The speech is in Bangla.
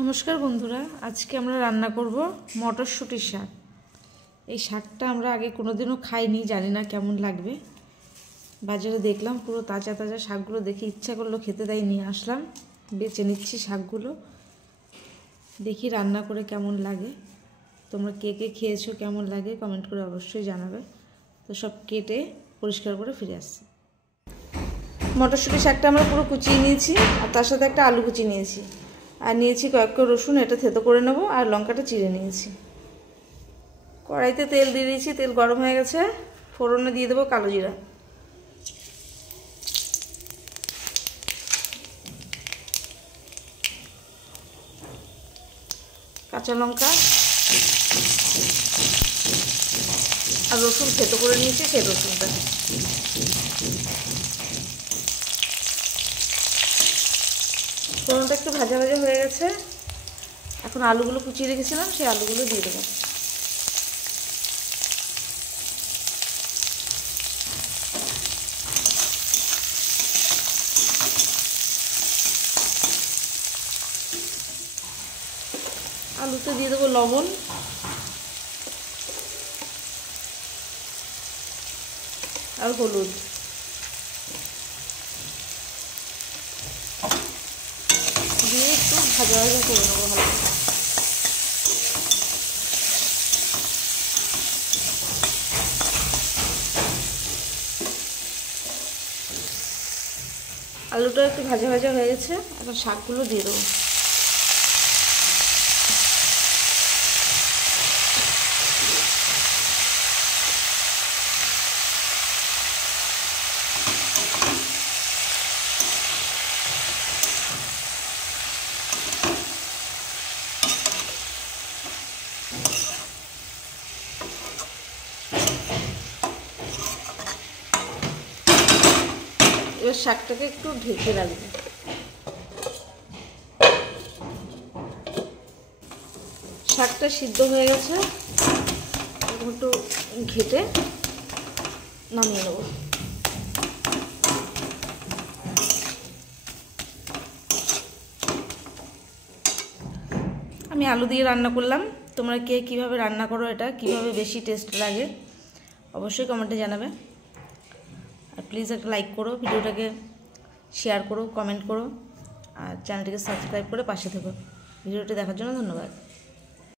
নমস্কার বন্ধুরা, আজকে আমরা রান্না করব মটরশুঁটির শাক। এই শাকটা আমরা আগে কোনোদিনও খাইনি, জানি না কেমন লাগবে। বাজারে দেখলাম পুরো তাজা তাজা শাকগুলো দেখে ইচ্ছা করলো খেতে, তাই নিয়ে আসলাম। বেছে নিচ্ছি শাকগুলো, দেখি রান্না করে কেমন লাগে। তোমরা কে কে খেয়েছো, কেমন লাগে কমেন্ট করে অবশ্যই জানাবে। তো সব কেটে পরিষ্কার করে ফিরে আসছি। মটরশুঁটি শাকটা আমরা পুরো কুচিয়ে নিয়েছি, আর তার সাথে একটা আলু কুচিয়ে নিয়েছি, আর নিয়েছি কয়েক রসুন, এটা থেতো করে নেব, আর লঙ্কাটা চিড়ে নিয়েছি। কড়াইতে তেল দিয়ে দিয়েছি, তেল গরম হয়ে গেছে। ফোড়নে দিয়ে দেবো কালো জিরা, কাঁচা লঙ্কা আর রসুন থেতো করে নিয়েছি, সেই রসুনটা। ফোড়নটা একটু ভাজা ভাজা হয়ে গেছে, এখন আলুগুলো কুচিয়ে রেখেছিলাম, সেই আলুগুলো দিয়ে দেবো। আলুতে দিয়ে দেবো লবণ আর হলুদ, দিয়ে একটু ভাজা ভাজা করে নেবো ভালো। আলুটা একটু ভাজা ভাজা হয়ে গেছে, এখন শাকগুলো দিয়ে দেবো। এবার শাকটাকে একটু ঢেকে রাখবো। শাকটা সিদ্ধ হয়ে গেছে, একটু ঘেটে নামিয়ে নেব। আমি আলু দিয়ে রান্না করলাম, তোমরা কে কীভাবে রান্না করো, এটা কীভাবে বেশি টেস্ট লাগে অবশ্যই কমেন্টে জানাবে। আর প্লিজ একটা লাইক করো, ভিডিওটাকে শেয়ার করো, কমেন্ট করো, আর চ্যানেলটিকে সাবস্ক্রাইব করে পাশে থেকো। ভিডিওটি দেখার জন্য ধন্যবাদ।